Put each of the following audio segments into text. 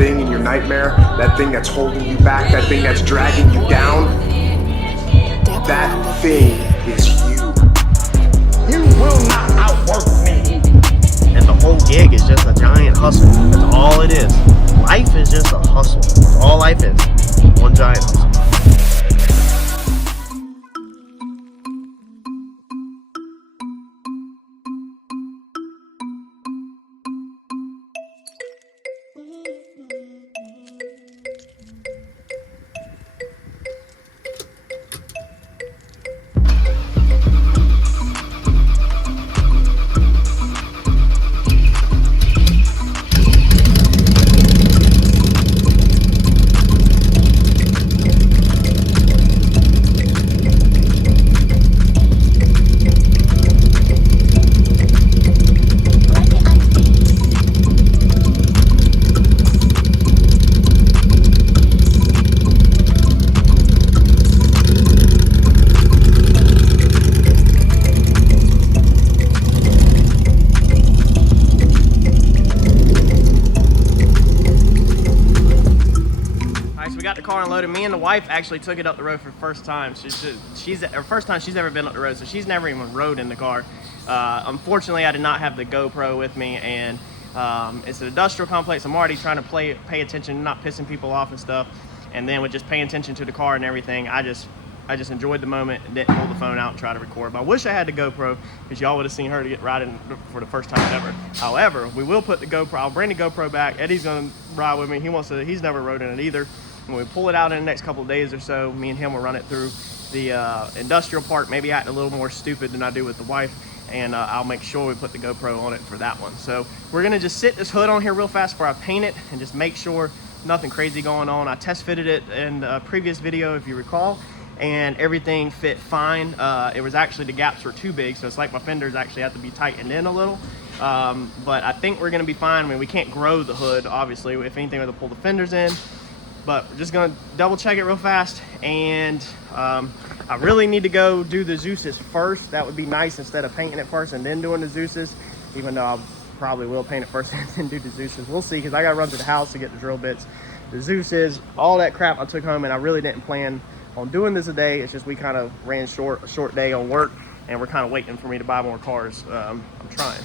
thing in your nightmare, that thing that's holding you back, that thing that's dragging you down, that thing is you. You will not outwork me. And the whole gig is just a giant hustle. That's all it is. Life is just a hustle. That's all life is. One giant hustle. Me and the wife actually took it up the road for the first time. She's her first time she's ever been up the road, so she's never even rode in the car. Unfortunately, I did not have the GoPro with me, and it's an industrial complex. I'm already trying to pay attention, not pissing people off and stuff, and then with just paying attention to the car and everything, I just enjoyed the moment and didn't pull the phone out and try to record. But I wish I had the GoPro, because y'all would have seen her to get riding for the first time ever. However, we will put the GoPro. I'll bring the GoPro back. Eddie's gonna ride with me. He's never rode in it either. When we pull it out in the next couple of days or so, me and him will run it through the industrial part, maybe act a little more stupid than I do with the wife, and I'll make sure we put the GoPro on it for that one. So we're gonna just sit this hood on here real fast before I paint it and just make sure nothing crazy going on. I test fitted it in a previous video, if you recall, and everything fit fine. It was actually, the gaps were too big, so it's like my fenders actually have to be tightened in a little. But I think we're gonna be fine. I mean, we can't grow the hood, obviously. If anything, we have to pull the fenders in. But we're just gonna double check it real fast, and I really need to go do the Dzus first. That would be nice, instead of painting it first and then doing the Dzus, even though I probably will paint it first and then do the Dzus. We'll see, because I gotta run to the house to get the drill bits, the Dzus, all that crap I took home, and I really didn't plan on doing this today. It's just we kind of ran a short day on work, and we're kind of waiting for me to buy more cars. I'm trying.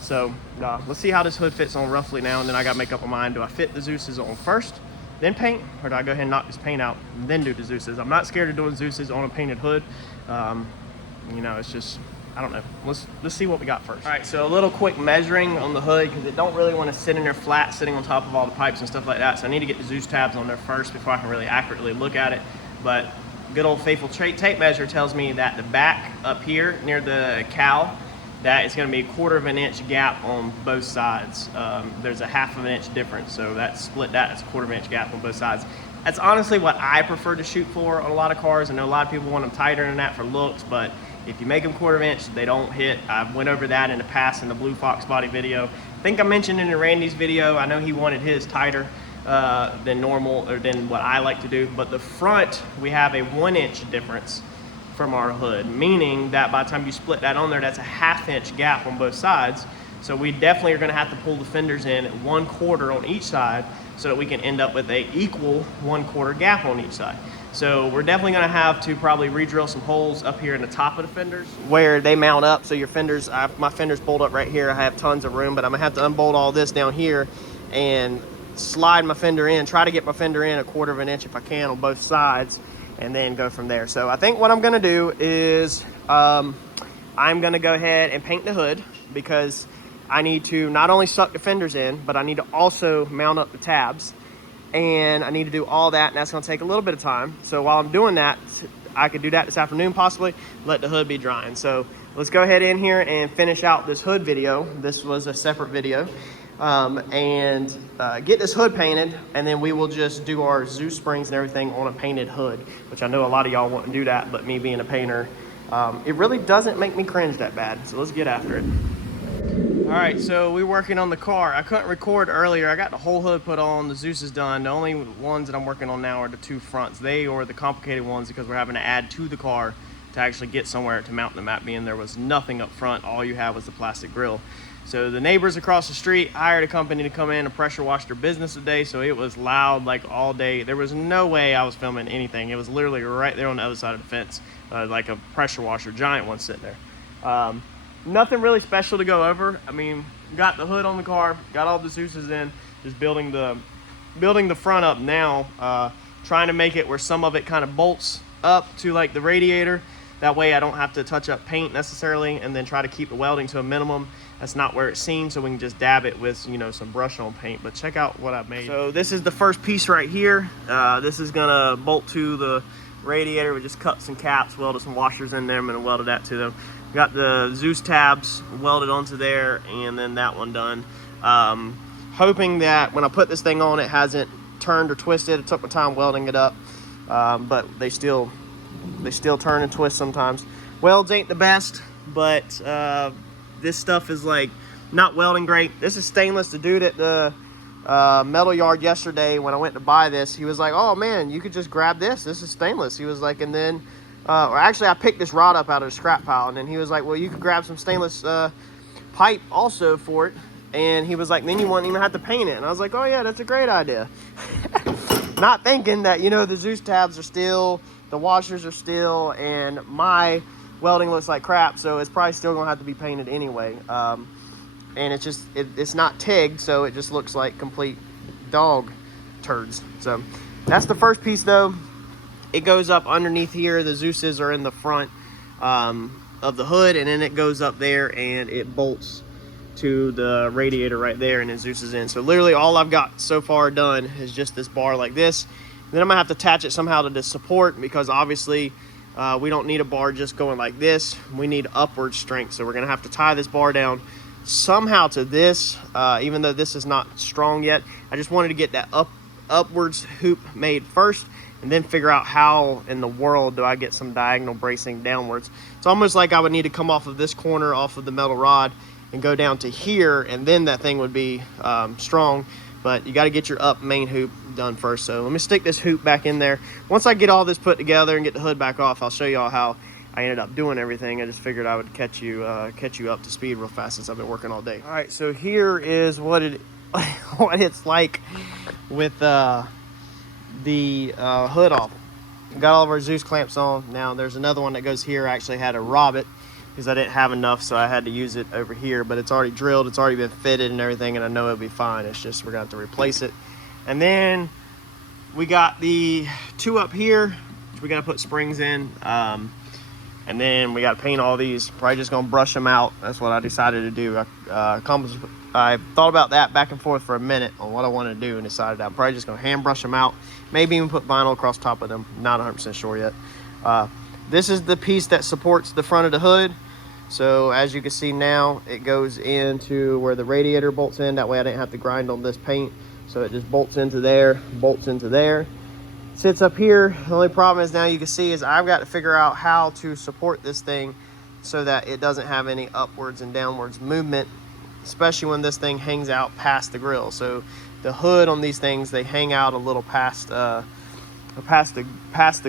So let's see how this hood fits on roughly now, and then I gotta make up my mind. Do I fit the Dzus on first, then paint, or do I go ahead and knock this paint out and then do the Dzus? I'm not scared of doing Dzus on a painted hood. You know, it's just, I don't know. Let's see what we got first. All right, so a little quick measuring on the hood, because it don't really want to sit in there flat, sitting on top of all the pipes and stuff like that. So I need to get the Dzus tabs on there first before I can really accurately look at it. But good old faithful tape measure tells me that the back up here near the cowl, that it's going to be a 1/4 inch gap on both sides. There's a 1/2 inch difference, so that split that's a 1/4 inch gap on both sides. That's honestly what I prefer to shoot for on a lot of cars. I know a lot of people want them tighter than that for looks, but if you make them 1/4 inch, they don't hit. I went over that in the past in the Blue Fox body video. I think I mentioned in Randy's video, I know he wanted his tighter than normal, or than what I like to do. But the front, we have a 1 inch difference from our hood, meaning that by the time you split that on there, that's a 1/2 inch gap on both sides. So we definitely are going to have to pull the fenders in at 1/4 on each side, so that we can end up with a equal 1/4 gap on each side. So we're definitely going to have to probably re-drill some holes up here in the top of the fenders where they mount up. So your fenders, my fenders bolt up right here. I have tons of room, but I'm gonna have to unbolt all this down here and slide my fender in, try to get my fender in a 1/4 inch if I can on both sides, and then go from there. So I think what I'm gonna do is I'm gonna go ahead and paint the hood, because I need to not only suck the fenders in, but I need to also mount up the tabs, and I need to do all that, and that's gonna take a little bit of time. So while I'm doing that, I could do that this afternoon possibly, let the hood be drying. So let's go ahead in here and finish out this hood video. This was a separate video. And get this hood painted, and then we will just do our Dzus springs and everything on a painted hood, which I know a lot of y'all wouldn't do that, but me being a painter, it really doesn't make me cringe that bad. So let's get after it. All right, so we're working on the car. I couldn't record earlier. I got the whole hood put on, the Dzus is done. The only ones that I'm working on now are the 2 fronts. They are the complicated ones, because we're having to add to the car to actually get somewhere to mount them at, being there was nothing up front. All you have was the plastic grill. So the neighbors across the street hired a company to come in and pressure wash their business today. So it was loud like all day. There was no way I was filming anything. It was literally right there on the other side of the fence, like a pressure washer, giant one sitting there. Nothing really special to go over. I mean, got the hood on the car, got all the Dzuses in, just building the front up now, trying to make it where some of it kind of bolts up to like the radiator. That way I don't have to touch up paint necessarily, and then try to keep the welding to a minimum. That's not where it's seen, so we can just dab it with, you know, some brush on paint. But check out what I've made. So this is the first piece right here. This is gonna bolt to the radiator. We just cut some caps, welded some washers in there, I'm gonna weld that to them. Got the Dzus tabs welded onto there, and then that one done. Hoping that when I put this thing on, it hasn't turned or twisted. It took my time welding it up, but they still turn and twist sometimes. Welds ain't the best, but this stuff is like not welding great. This is stainless. The dude at the metal yard yesterday, when I went to buy this, he was like, oh man, you could just grab this. This is stainless. He was like, and then, or actually I picked this rod up out of the scrap pile, and then he was like, well, you could grab some stainless pipe also for it. And he was like, then you won't even have to paint it. And I was like, oh yeah, that's a great idea. Not thinking that, you know, the Dzus tabs are steel, the washers are steel, and my welding looks like crap, so it's probably still gonna have to be painted anyway. And it's just, it's not TIG, so it just looks like complete dog turds. So that's the first piece though. It goes up underneath here. The Dzuses are in the front of the hood, and then it goes up there and it bolts to the radiator right there, and it Dzuses in. So literally all I've got so far done is just this bar like this. Then I'm gonna have to attach it somehow to this support, because obviously we don't need a bar just going like this. We need upward strength. So we're gonna have to tie this bar down somehow to this, even though this is not strong yet. I just wanted to get that upwards hoop made first, and then figure out how in the world do I get some diagonal bracing downwards. It's almost like I would need to come off of this corner off of the metal rod and go down to here, and then that thing would be strong. But you got to get your up main hoop done first. So let me stick this hoop back in there. Once I get all this put together and get the hood back off, I'll show you all how I ended up doing everything. I just figured I would catch you up to speed real fast since I've been working all day. All right, so here is what it's like with the hood off. Got all of our Dzus clamps on. Now there's another one that goes here. I actually had to rob it because I didn't have enough, so I had to use it over here. But it's already drilled, it's already been fitted and everything, and I know it'll be fine. It's just we're gonna have to replace it. And then we got the two up here, which we gotta put springs in. And then we gotta paint all these. Probably just gonna brush them out. That's what I decided to do. I thought about that back and forth for a minute on what I wanted to do, and decided I'm probably just gonna hand brush them out. Maybe even put vinyl across top of them. Not 100% sure yet. This is the piece that supports the front of the hood. So as you can see now, it goes into where the radiator bolts in. That way I didn't have to grind on this paint. So it just bolts into there, bolts into there. Sits up here. The only problem is now you can see is I've got to figure out how to support this thing so that it doesn't have any upwards and downwards movement, especially when this thing hangs out past the grill. So the hood on these things, they hang out a little past the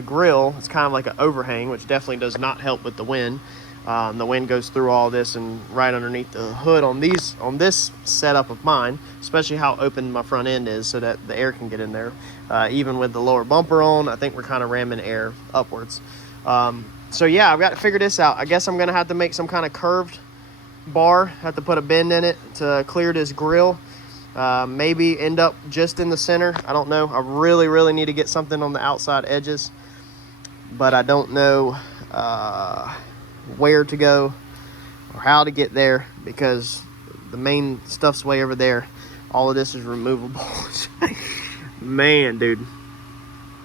grill. It's kind of like an overhang, which definitely does not help with the wind. The wind goes through all this and right underneath the hood on this setup of mine, especially how open my front end is so that the air can get in there. Even with the lower bumper on, I think we're kind of ramming air upwards. So yeah, I've got to figure this out. I guess I'm gonna have to make some kind of curved bar, have to put a bend in it to clear this grill. Maybe end up just in the center. I don't know. I really need to get something on the outside edges, but I don't know where to go or how to get there, because the main stuff's way over there. All of this is removable. Man, dude,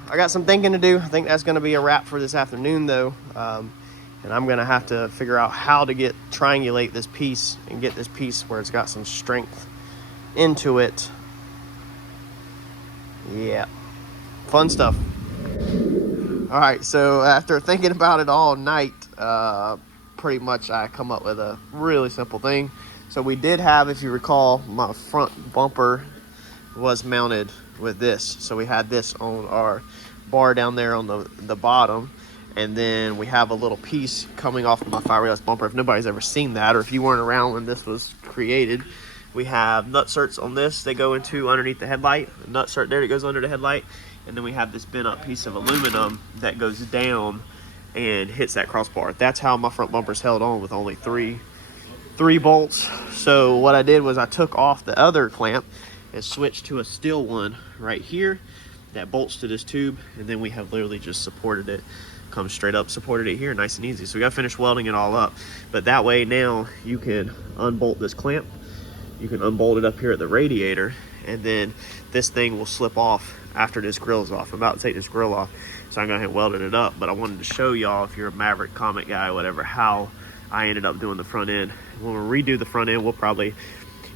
I got some thinking to do. I think that's going to be a wrap for this afternoon though, and I'm going to have to figure out how to triangulate this piece and get this piece where it's got some strength into it. Yeah, fun stuff. All right, so after thinking about it all night, pretty much I come up with a really simple thing. So we did have, if you recall, my front bumper was mounted with this. So we had this on our bar down there on the bottom, And then we have a little piece coming off of my fiberglass bumper. If nobody's ever seen that, or if you weren't around when this was created, we have nutserts on this. They go into underneath the headlight. A nutsert there that goes under the headlight. And then we have this bent up piece of aluminum that goes down and hits that crossbar. That's how my front bumper's held on, with only three bolts. So what I did was I took off the other clamp and switched to a steel one right here that bolts to this tube, and then we have literally just supported it, comes straight up, supported it here, nice and easy. So we gotta finish welding it all up, but that way now you can unbolt this clamp, you can unbolt it up here at the radiator, and then this thing will slip off after this grill is off. I'm about to take this grill off, so I'm going to have welded it up, but I wanted to show y'all, if you're a Maverick Comet guy, whatever, how I ended up doing the front end. When we redo the front end, we'll probably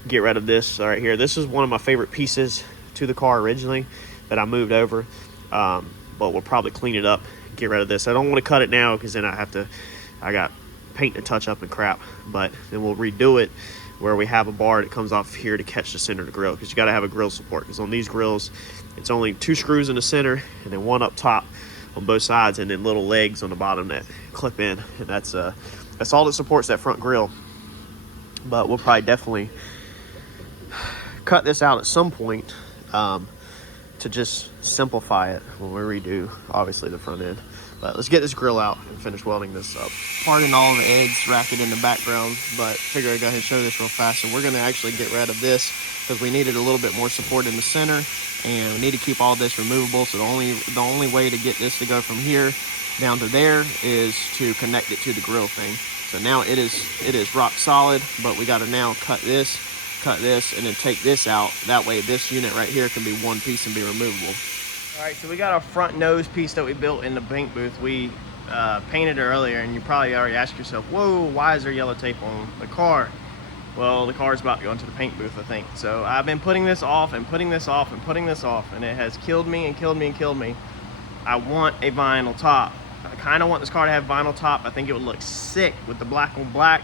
get rid of this right here. This is one of my favorite pieces to the car originally that I moved over, but we'll probably clean it up, get rid of this. I don't want to cut it now because then I got paint to touch up and crap, but then we'll redo it where we have a bar that comes off here to catch the center of the grill, because you got to have a grill support, because on these grills it's only 2 screws in the center and then 1 up top on both sides, and then little legs on the bottom that clip in, and that's all that supports that front grill. But we'll probably definitely cut this out at some point to just simplify it when we redo, obviously, the front end. But let's get this grill out and finish welding this up. Pardon all the eggs racket in the background, but figure I'd go ahead and show this real fast. So we're gonna actually get rid of this because we needed a little bit more support in the center, and we need to keep all this removable. So the only way to get this to go from here down to there is to connect it to the grill thing. So now it is rock solid, but we gotta now cut this, and then take this out. That way this unit right here can be one piece and be removable. All right, so we got our front nose piece that we built in the paint booth. We painted it earlier, and you probably already asked yourself, whoa, why is there yellow tape on the car? Well, the car's about to go into the paint booth, I think. So I've been putting this off and putting this off and putting this off, and it has killed me and killed me and killed me. I want a vinyl top. I kind of want this car to have vinyl top. I think it would look sick with the black on black,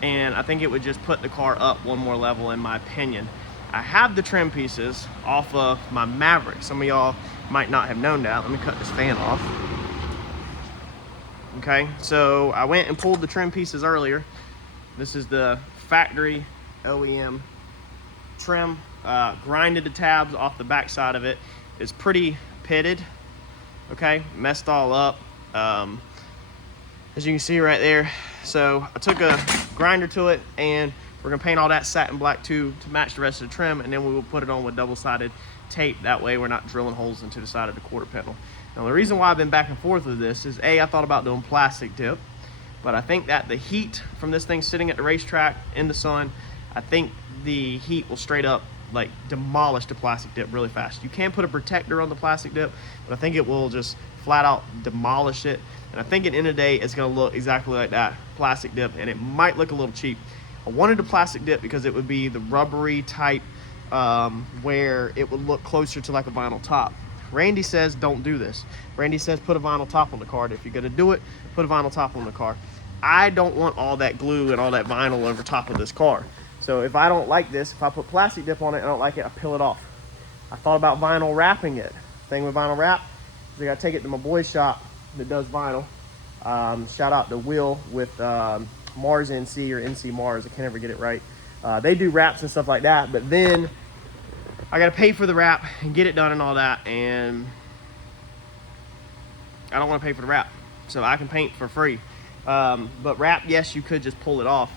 and I think it would just put the car up one more level, in my opinion. I have the trim pieces off of my Maverick. Some of y'all might not have known that. Let me cut this fan off. Okay, so I went and pulled the trim pieces earlier. This is the factory OEM trim. Grinded the tabs off the back side of it. It's pretty pitted, okay, messed all up, as you can see right there. So I took a grinder to it, and we're gonna paint all that satin black too to match the rest of the trim, and then we will put it on with double-sided tape. That way we're not drilling holes into the side of the quarter panel. Now the reason why I've been back and forth with this is I thought about doing plastic dip, but I think that the heat from this thing sitting at the racetrack in the sun, I think the heat will straight up like demolish the plastic dip really fast. You can put a protector on the plastic dip, but I think it will just flat out demolish it. And I think at the end of the day, it's gonna look exactly like that plastic dip, and it might look a little cheap. I wanted a plastic dip because it would be the rubbery type, where it would look closer to like a vinyl top. Randy says don't do this. Randy says put a vinyl top on the car. If you're gonna do it, put a vinyl top on the car. I don't want all that glue and all that vinyl over top of this car. So if I don't like this, if I put plastic dip on it and I don't like it, I peel it off. I thought about vinyl wrapping it. Thing with vinyl wrap is I gotta take it to my boy's shop that does vinyl. Shout out to Will with Mars NC or NC Mars. I can't ever get it right. They do wraps and stuff like that, but then I gotta pay for the wrap and get it done and all that, and I don't want to pay for the wrap, so I can paint for free. But wrap, yes, you could just pull it off.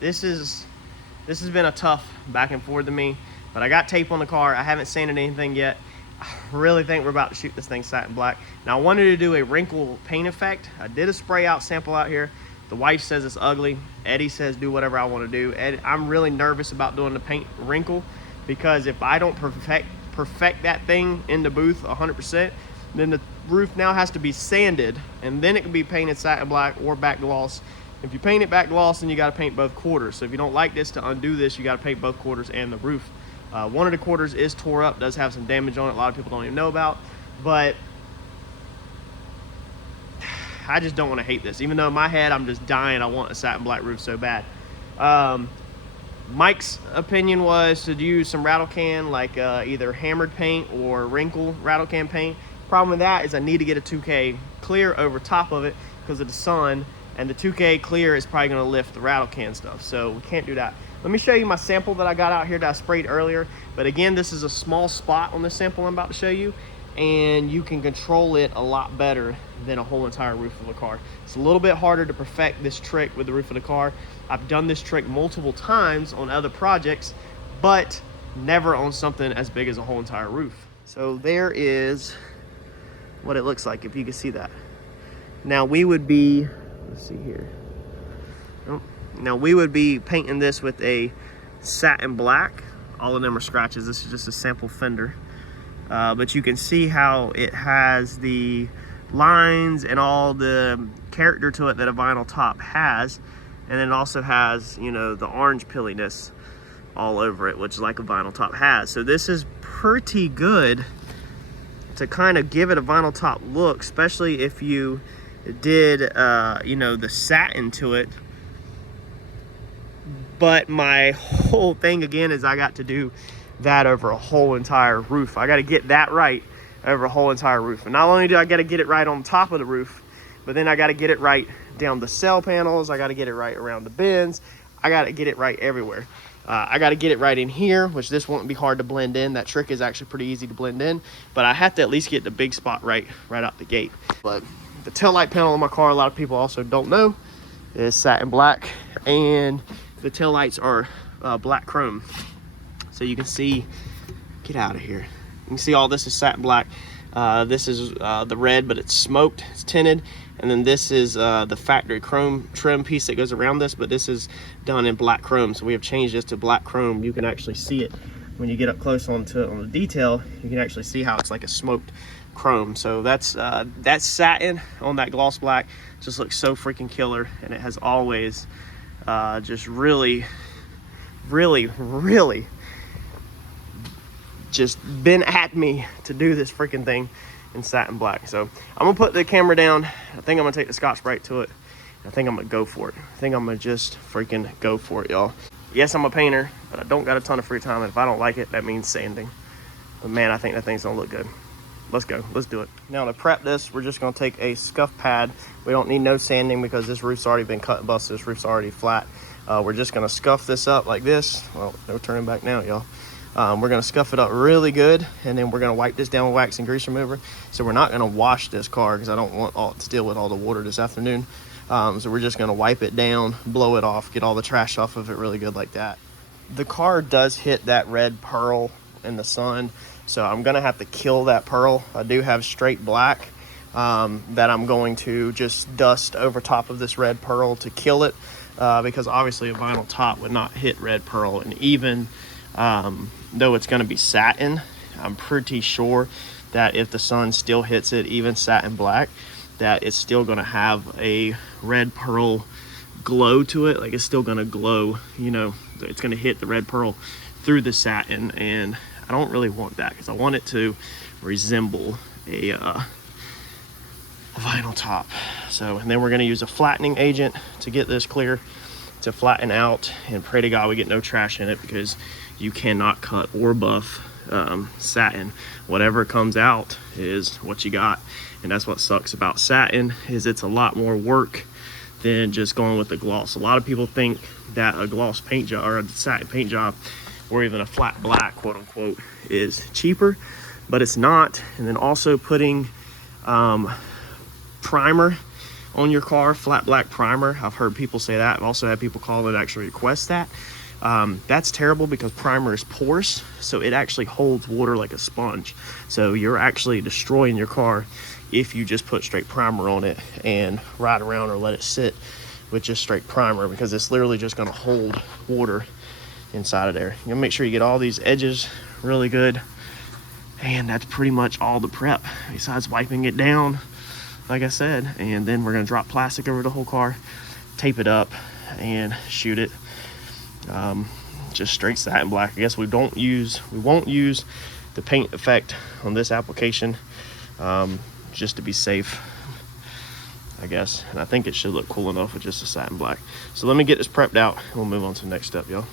This has been a tough back and forth to me, but I got tape on the car. I haven't sanded anything yet. I really think we're about to shoot this thing satin black. Now I wanted to do a wrinkle paint effect. I did a spray out sample out here. The wife says it's ugly. Eddie says do whatever I want to do. I'm really nervous about doing the paint wrinkle, because if I don't perfect that thing in the booth 100%, then the roof now has to be sanded, and then it can be painted satin black or back gloss. If you paint it back gloss, then you got to paint both quarters. So if you don't like this, to undo this, you got to paint both quarters and the roof. One of the quarters is tore up, does have some damage on it. A lot of people don't even know about, but I just don't want to hate this. Even though in my head I'm just dying, I want a satin black roof so bad. Mike's opinion was to use some rattle can, like either hammered paint or wrinkle rattle can paint. Problem with that is I need to get a 2K clear over top of it because of the sun, and the 2K clear is probably going to lift the rattle can stuff, so we can't do that. Let me show you my sample that I got out here that I sprayed earlier. But again, this is a small spot on this sample I'm about to show you, and you can control it a lot better than a whole entire roof of a car. It's a little bit harder to perfect this trick with the roof of the car. I've done this trick multiple times on other projects, but never on something as big as a whole entire roof. So there is what it looks like, if you can see that. Now we would be, let's see here. Oh, now we would be painting this with a satin black. All of them are scratches. This is just a sample fender. But you can see how it has the lines and all the character to it that a vinyl top has. And then it also has, you know, the orange pilliness all over it, which is like a vinyl top has. So this is pretty good to kind of give it a vinyl top look, especially if you did, you know, the satin to it. But my whole thing again is I got to do that over a whole entire roof. I got to get that right over a whole entire roof. And not only do I got to get it right on top of the roof, but then I got to get it right down the cell panels. I got to get it right around the bins. I got to get it right everywhere. I got to get it right in here, which this won't be hard to blend in. That trick is actually pretty easy to blend in, but I have to at least get the big spot right out the gate. But the taillight panel on my car, a lot of people also don't know, is satin black, and the taillights are black chrome. So you can see, get out of here. You can see all this is satin black. This is the red, but it's smoked, it's tinted. And then this is the factory chrome trim piece that goes around this, but this is done in black chrome. So we have changed this to black chrome. You can actually see it when you get up close onto it on the detail. You can actually see how it's like a smoked chrome. So that's satin on that gloss black. Just looks so freaking killer, and it has always just really just been at me to do this freaking thing in satin black. So I'm gonna put the camera down. I think I'm gonna take the Scotch-Brite to it. I think I'm gonna go for it. I think I'm gonna just freaking go for it, y'all. Yes, I'm a painter, but I don't got a ton of free time, and if I don't like it, that means sanding. But man, I think that thing's gonna look good. Let's go, let's do it. Now to prep this, we're just gonna take a scuff pad. We don't need no sanding because this roof's already been cut and busted. This roof's already flat. We're just gonna scuff this up like this. Well, no turning back now, y'all. We're gonna scuff it up really good, and then we're gonna wipe this down with wax and grease remover. So we're not gonna wash this car because I don't want to deal with all the water this afternoon. So we're just gonna wipe it down, blow it off, get all the trash off of it really good like that. The car does hit that red pearl in the sun, so I'm gonna have to kill that pearl. I do have straight black that I'm going to just dust over top of this red pearl to kill it, because obviously a vinyl top would not hit red pearl. And even though it's going to be satin, I'm pretty sure that if the sun still hits it, even satin black, that it's still going to have a red pearl glow to it. Like it's still going to glow, you know, it's going to hit the red pearl through the satin, and I don't really want that because I want it to resemble a vinyl top. So, and then we're going to use a flattening agent to get this clear, to flatten out, and pray to God we get no trash in it, because you cannot cut or buff satin. Whatever comes out is what you got, and that's what sucks about satin, is it's a lot more work than just going with the gloss. A lot of people think that a gloss paint job or a satin paint job, or even a flat black, quote unquote, is cheaper, but it's not. And then also putting primer on your car, flat black primer. I've heard people say that. I've also had people call and actually request that. That's terrible because primer is porous, so it actually holds water like a sponge. So you're actually destroying your car if you just put straight primer on it and ride around or let it sit with just straight primer, because it's literally just going to hold water inside of there. You gotta make sure you get all these edges really good, and that's pretty much all the prep besides wiping it down, like I said. And then we're going to drop plastic over the whole car, tape it up, and shoot it just straight satin black. I guess we won't use the paint effect on this application, just to be safe, I guess. And I think it should look cool enough with just a satin black. So let me get this prepped out, and we'll move on to the next step, y'all.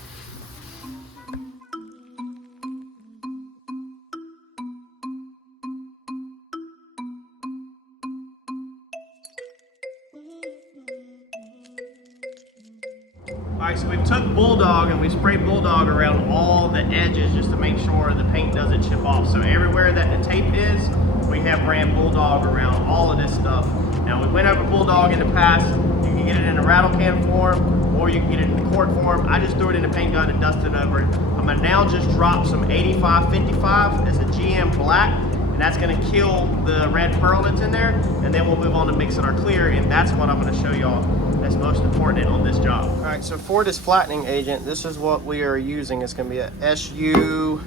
Alright, so we took Bulldog and we sprayed Bulldog around all the edges just to make sure the paint doesn't chip off. So everywhere that the tape is, we have ran Bulldog around all of this stuff. Now we went over Bulldog in the past. You can get it in a rattle can form, or you can get it in the quart form. I just threw it in a paint gun and dusted over it. I'm gonna now just drop some 85-55. It's a GM black, and that's gonna kill the red pearl that's in there, and then we'll move on to mixing our clear, and that's what I'm gonna show y'all that's most important on this job. All right, so for this flattening agent, this is what we are using. It's gonna be a SU,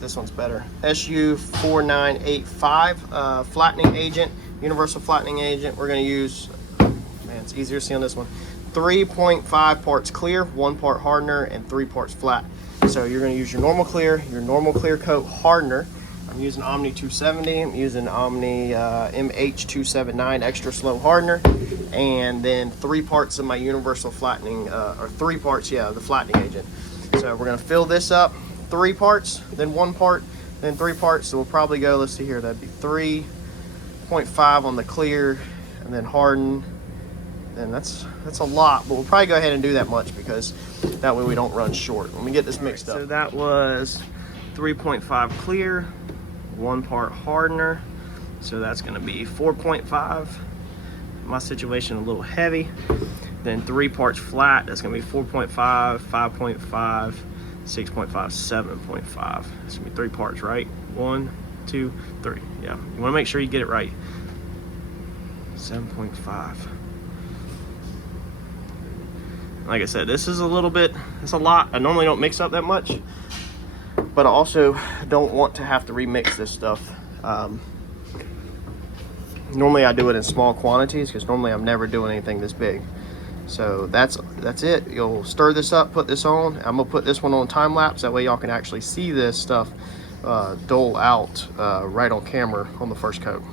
this one's better, SU 4985 flattening agent, universal flattening agent. We're gonna use, man, it's easier to see on this one, 3.5 parts clear, 1 part hardener, and 3 parts flat. So you're gonna use your normal clear coat hardener. I'm using Omni 270, I'm using Omni MH279 extra slow hardener, and then 3 parts of my universal flattening, or 3 parts, yeah, the flattening agent. So we're gonna fill this up, 3 parts, then 1 part, then 3 parts. So we'll probably go, let's see here, that'd be 3.5 on the clear, and then harden. And that's a lot, but we'll probably go ahead and do that much because that way we don't run short when we get this mixed up. So that was 3.5 clear, 1 part hardener, so that's going to be 4.5. My situation a little heavy. Then 3 parts flat, that's going to be 4.5, 5.5, 6.5, 7.5. It's going to be 3 parts, right? 1, 2, 3. Yeah, you want to make sure you get it right. 7.5. Like I said, this is a little bit, it's a lot. I normally don't mix up that much, but I also don't want to have to remix this stuff. Normally I do it in small quantities because normally I'm never doing anything this big. So that's it. You'll stir this up, put this on. I'm gonna put this one on time lapse. That way y'all can actually see this stuff dole out right on camera on the first coat.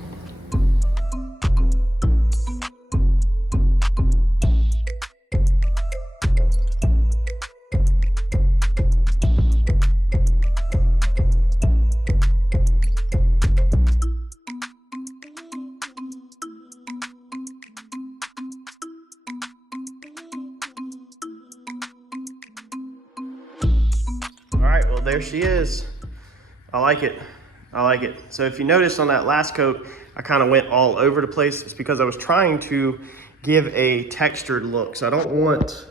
All right, well, there she is. I like it. I like it. So if you notice on that last coat, I kind of went all over the place. It's because I was trying to give a textured look. So I don't want,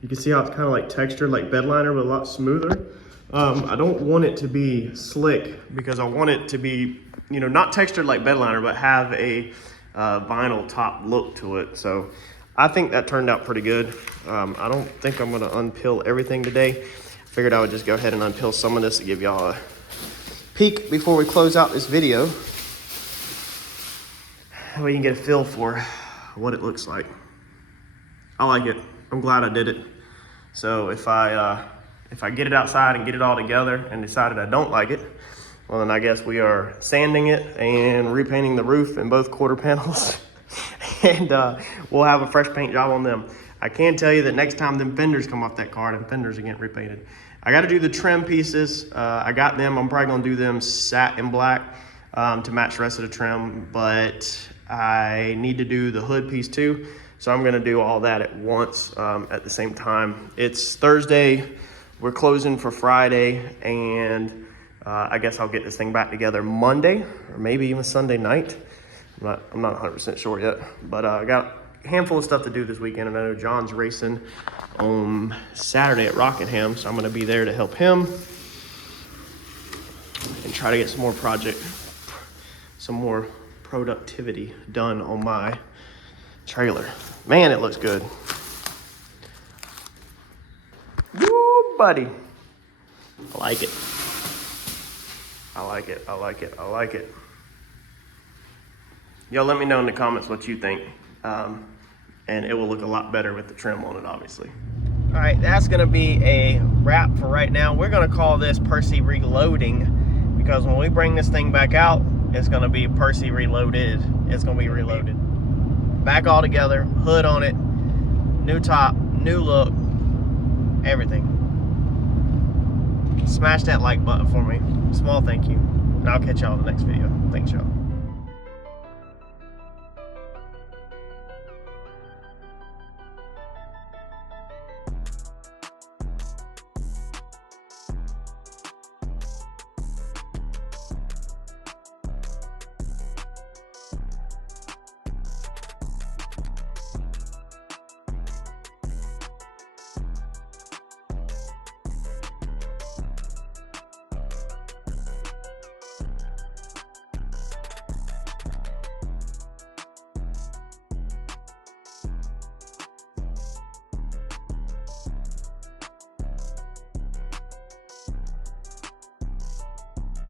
you can see how it's kind of like textured, like bed liner, but a lot smoother. I don't want it to be slick because I want it to be, you know, not textured like bed liner, but have a vinyl top look to it. So I think that turned out pretty good. I don't think I'm gonna unpill everything today. Figured I would just go ahead and unpill some of this to give y'all a peek before we close out this video. We can get a feel for what it looks like. I like it. I'm glad I did it. So if I get it outside and get it all together and decided I don't like it, well then I guess we are sanding it and repainting the roof in both quarter panels. And we'll have a fresh paint job on them. I can tell you that next time them fenders come off that car, them fenders are getting repainted. I got to do the trim pieces. I got them. I'm probably going to do them satin black to match the rest of the trim, but I need to do the hood piece too. So I'm going to do all that at once at the same time. It's Thursday. We're closing for Friday, and I guess I'll get this thing back together Monday or maybe even Sunday night. I'm not 100% sure yet, but I got a handful of stuff to do this weekend, and I know John's racing on Saturday at Rockingham, so I'm going to be there to help him and try to get some more productivity done on my trailer. Man, it looks good. Woo, buddy. I like it. I like it. I like it. I like it. Y'all let me know in the comments what you think. And it will look a lot better with the trim on it, obviously. All right, that's gonna be a wrap for right now. We're gonna call this Percy Reloading because when we bring this thing back out, it's gonna be Percy Reloaded. It's gonna be reloaded. Back all together, hood on it, new top, new look, everything. Smash that like button for me. Small thank you. And I'll catch y'all in the next video. Thanks, y'all.